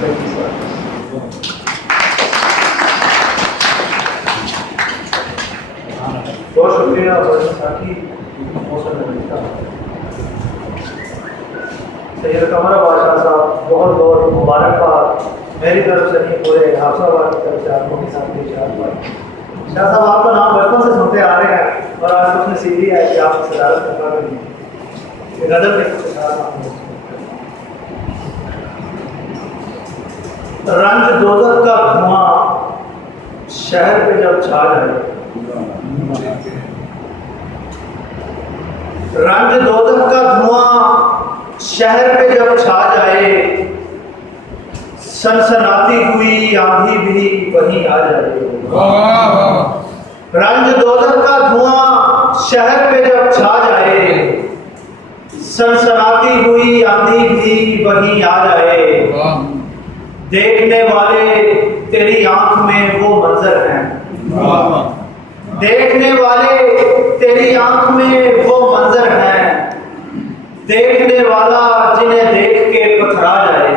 بہت شکریہ ساتھی سید قمر بادشاہ صاحب، بہت بہت مبارکباد میری طرف سے نہیں، پورے حافظ آباد کی طرف سے آپ کو بھی ساتھ کے اشارت پائے۔ شاہ صاحب آپ کا نام بچپن سے سنتے آ رہے ہیں اور آج کچھ نصیبی ہے کہ آپ صدارت کا کر رہی ہیں، غزل کے کچھ اشارات آپ نے رنج دوزخ کا دھواں شہر پہ جب چھا جائے، رنج دوزخ کا دھواں شہر پہ جب چھا جائے، سنسناتی ہوئی آندھی بھی وہیں آ جائے۔ رنج دوزخ کا دھواں شہر پہ جب چھا جائے، سنسناتی ہوئی آندھی بھی وہیں آ جائے، دیکھنے والے تیری آنکھ میں وہ منظر ہیں، دیکھنے والے تیری آنکھ میں وہ منظر ہیں، دیکھنے والا جنہیں دیکھ کے پتھرا جائے،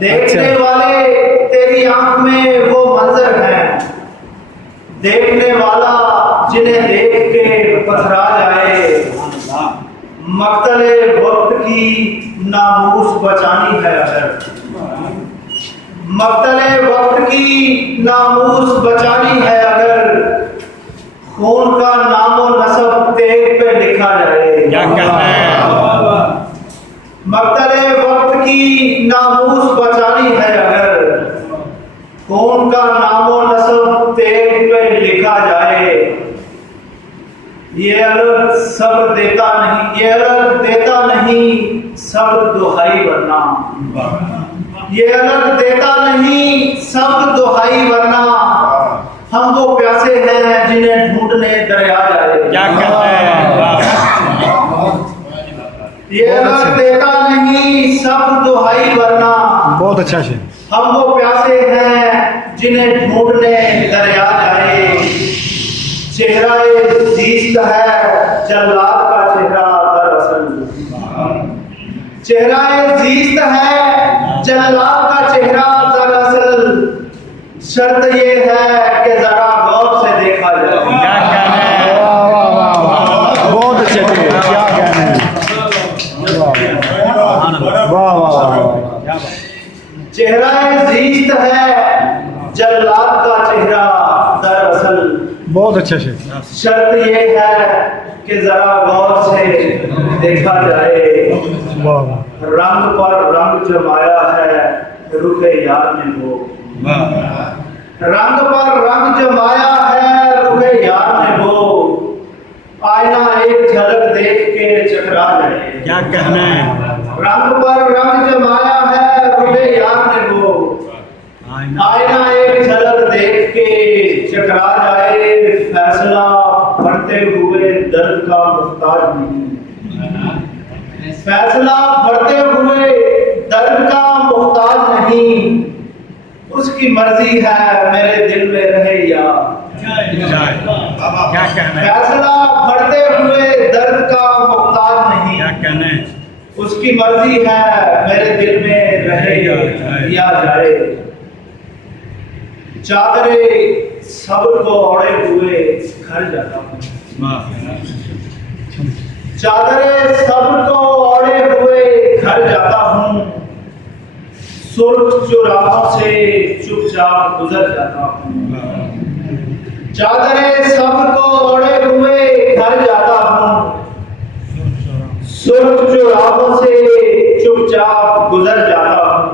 دیکھنے والے تیری آنکھ میں وہ منظر ہیں، دیکھنے والا جنہیں دیکھ کے پتھرا جائے، مقتل وقت کی ناموس بچانی ہے اگر، مقتل وقت کی ناموس بچانی ہے اگر، خون کا نام و نسب تیغ پہ لکھا جائے۔ مقتل وقت کی ناموس بچانی ہے اگر، خون کا نام و نسب تیغ پہ لکھا جائے، یہ الگ صبر دیتا نہیں، یہ الگ دیتا نہیں صبر دہائی ورنہ، یہ الگ دیتا نہیں صبر دہائی ورنہ، ہم وہ پیاسے ہیں جنہیں ڈھونڈنے دریا جائے۔ یہ الگ دیتا نہیں صبر دہائی ورنہ، بہت اچھا شعر، ہم وہ پیاسے ہیں جنہیں ڈھونڈنے دریا جائے، چہرہ زیست ہے جلاد کا چہرہ دراصل، چہرہ زیست ہے جلاد کا چہرہ دراصل، شرط یہ ہے کہ ذرا غور سے دیکھا جائے۔ بہت اچھے تھے، کیا کہنے ہیں، واہ واہ، چہرہ زیست ہے جلاد کا چہرہ دراصل، بہت اچھا شعر، شرط یہ ہے کہ ذرا غور سے دیکھا جائے، رنگ پر رنگ جمایا ہے رخ یار نے وہ، رنگ پر رنگ جمایا ہے رخ یار نے وہ، آئینہ ایک جھلک دیکھ کے چکرا جائے۔ کیا کہنا ہے، رنگ پر رنگ جمایا ہے رخ یار نے وہ، آئینہ ایک جھلک دیکھ کے چکرا جائے، فیصلہ بڑھتے ہوئے درد کا محتاج نہیں، فیصلہ بڑھتے ہوئے درد کا محتاج نہیں، اس کی مرضی ہے میرے دل میں رہے یا کیا کہنا ہے، فیصلہ بڑھتے ہوئے درد کا محتاج نہیں، کیا کہنا ہے، اس کی مرضی ہے میرے دل میں رہے یا جائے، چادر صبر کو اوڑے ہوئے گھر جاتا ہوں، چادر صبر کو اوڑے ہوئے گھر جاتا ہوں، سرخ چراغوں سے چپ چاپ گزر جاتا ہوں، چادر صبر کو اوڑے ہوئے گھر جاتا ہوں، سرخ چراغوں سے چپ چاپ گزر جاتا ہوں،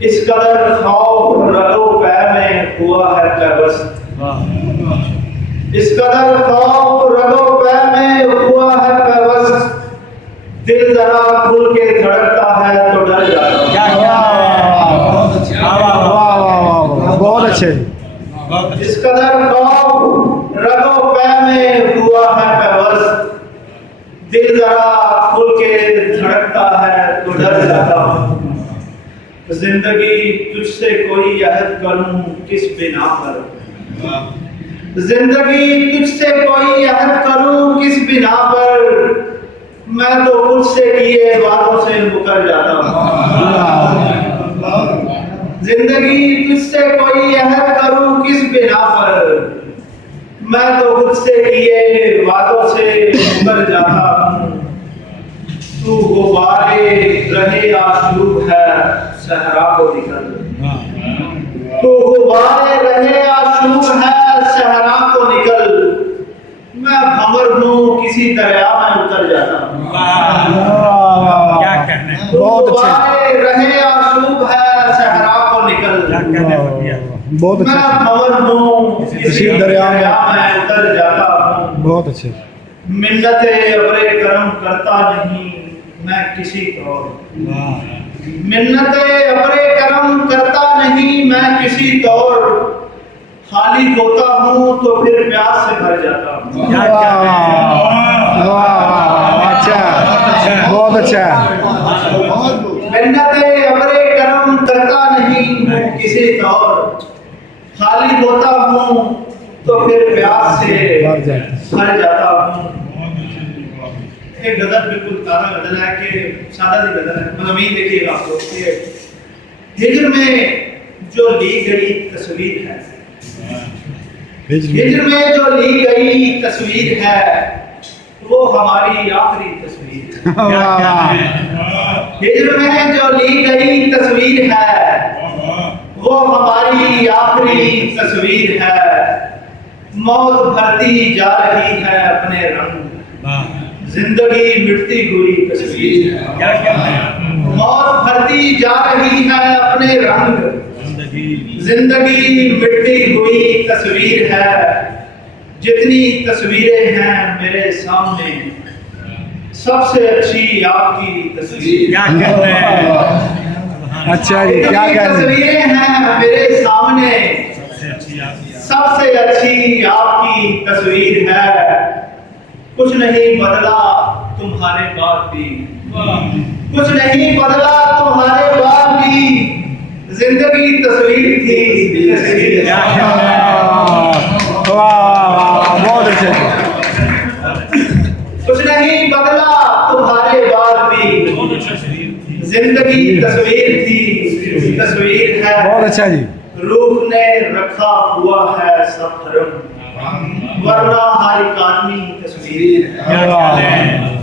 اس قدر خوف رگو پے میں ہوا ہے پیوست، اس قدر خوف رگو پے میں ہوا ہے پیوست، دل ذرا کھل کے دھڑکتا ہے تو ڈر جاتا ہوں۔ بہت اچھے، اس قدر خوف رگو پے میں ہوا ہے پیوست، دل ذرا کھل کے دھڑکتا ہے تو ڈر جاتا ہوں، زندگی تجھ سے کوئی عہد کروں کس بنا پر، زندگی تجھ سے کوئی عہد کروں کس بنا پر، میں تو خود سے کیے وعدوں سے مکر جاتا ہوں، زندگی تجھ سے کوئی عہد کروں کس بنا پر، میں تو خود سے کیے وعدوں سے مکر جاتا ہوں، تو غبارے رہے آشوب ہے صحرا کو نکل، تو غبارے رہے آشوب ہے صحرا کو نکل، میں بھنور ہوں کسی دریا میں اتر جاتا ہوں، کیا کہنے تو بہت اچھے غبارے رہے آشوب ہے صحرا کو نکل، بہت میں اچھے بھنور ہوں کسی دریا میں اتر جاتا ہوں، بہت اچھے منت ابرے کرم کرتا نہیں میں کسی کو، منت ابرے کرم کرتا نہیں میں کسی طور، خالی ہوتا ہوں تو پھر پیاس سے بھر جاتا ہوں، اچھا بہت اچھا منت ابرے کرم کرتا نہیں میں کسی طور، خالی ہوتا ہوں تو پھر پیاس سے بھر جاتا ہوں۔ ایک غزل بالکل تازہ غزل ہے کہ سادہ سی غزل ہے، مضامین دیکھیے گا آپ لوگ کہ ہجر میں جو لی گئی تصویر ہے، ہجر میں جو لی گئی تصویر ہے وہ ہماری آخری تصویر ہے، ہجر میں جو لی گئی تصویر ہے وہ ہماری آخری تصویر ہے، موت بھرتی جا رہی ہے اپنے رنگ، زندگی مٹتی ہوئی تصویر ہے، موت بھرتی جا رہی ہے اپنے رنگ، زندگی مٹتی ہوئی تصویر ہے، جتنی تصویریں ہیں میرے سامنے سب سے اچھی آپ کی تصویر ہے، اچھا جی کیا جتنی کہنے تصویریں ہیں میرے سامنے سب سے اچھی آپ کی تصویر ہے، کچھ نہیں بدلا تمہارے بعد بھی، کچھ نہیں بدلا تمہارے بعد بھی، زندگی تصویر تھی تصویر بہت اچھے کچھ نہیں بدلا تمہارے بعد بھی، زندگی تصویر تھی تصویر ہے، بہت اچھا جی روح نے رکھا ہوا ہے سب حرم، ورنہ ہر ایک آدمی تصویر ہے،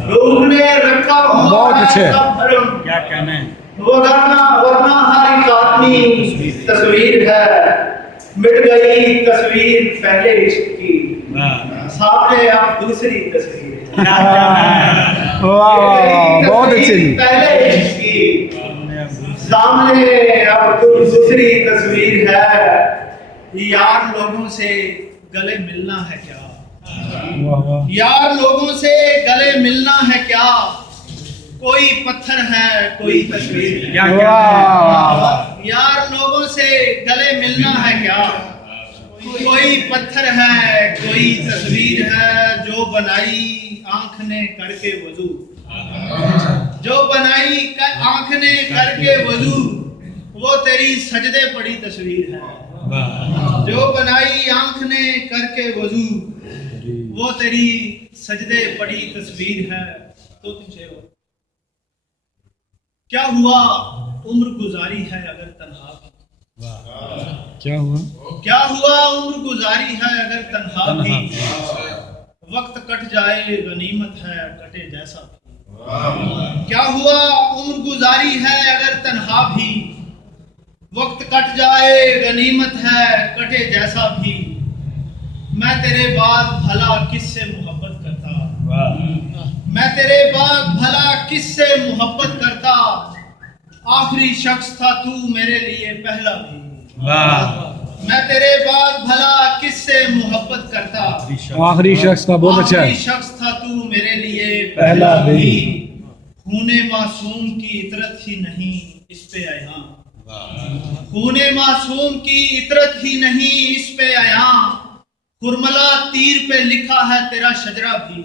روح نے رکھا ہوا بہت ہے اچھے سب حرم، کیا کہنے ورنہ ہر ایک آدمی تصویر ہے، مٹ گئی تصویر پہلے عشق کی، سامنے اب دوسری تصویر ہے، بہت اچھے جی پہلے عشق کی، سامنے اب دوسری تصویر ہے، یار لوگوں سے گلے ملنا ہے کیا، یار لوگوں سے گلے ملنا ہے کیا، کوئی پتھر ہے کوئی تصویر ہے، یار لوگوں سے گلے ملنا ہے کیا، کوئی پتھر ہے کوئی تصویر ہے، جو بنائی آنکھ نے کر کے وضو، جو بنائی آنکھ نے کر کے وضو، وہ تیری سجدے پڑی تصویر ہے، جو بنائی آنکھ نے کر کے وضو، وہ تیری سجدے پڑی تصویر ہے، تو تم سے ہو کیا ہوا عمر گزاری ہے اگر تنہا بھی، کیا ہوا کیا ہوا عمر گزاری ہے اگر تنہا بھی، وقت کٹ جائے غنیمت ہے کٹے جیسا بھی، کیا ہوا عمر گزاری ہے اگر تنہا بھی، وقت کٹ جائے غنیمت ہے کٹے جیسا بھی، میں تیرے بعد بھلا کس سے محبت کرتا، میں تیرے بعد بھلا کس سے محبت کرتا، آخری شخص تھا تو میرے لیے پہلا بھی، میں تیرے بعد بھلا کس سے محبت کرتا، آخری شخص تھا بہت اچھا آخری ہے شخص تھا تو میرے لیے پہلا بھی، خون معصوم کی عطرت ہی نہیں اس پہ عیاں، خون معصوم کی عطرت ہی نہیں اس پہ عیاں، خرملا تیر پہ لکھا ہے تیرا شجرہ بھی،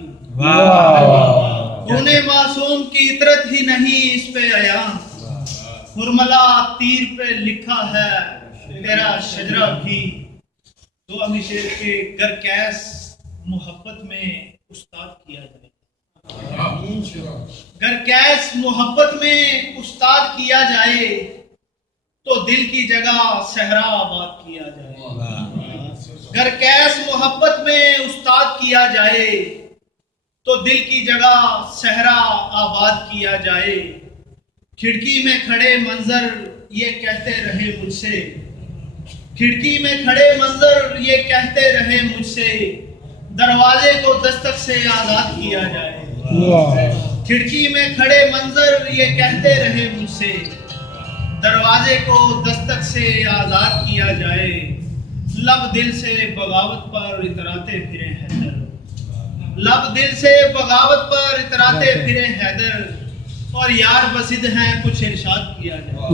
خون معصوم کی عطرت ہی نہیں اس پہ عیاں، خرملا تیر پہ لکھا ہے تیرا شجرہ بھی، تو امی شیر کے گر کیس محبت میں استاد کیا جائے، گر کیس محبت میں استاد کیا جائے، تو دل کی جگہ صحرا آباد کیا جائے، گر کیس محبت میں استاد کیا جائے تو دل کی جگہ صحرا آباد کیا جائے۔ کھڑکی میں کھڑے منظر یہ کہتے رہے مجھ سے، کھڑکی میں کھڑے منظر یہ کہتے رہے مجھ سے، دروازے کو دستک سے آزاد کیا جائے۔ کھڑکی میں کھڑے منظر یہ کہتے رہے مجھ سے، دروازے کو دستک سے آزاد کیا جائے۔ لب دل سے بغاوت پر اتراتے پھرے حیدر، لب دل سے بغاوت پر اتراتے پھرے حیدر، اور یار بسد ہیں کچھ ارشاد کیا جائے۔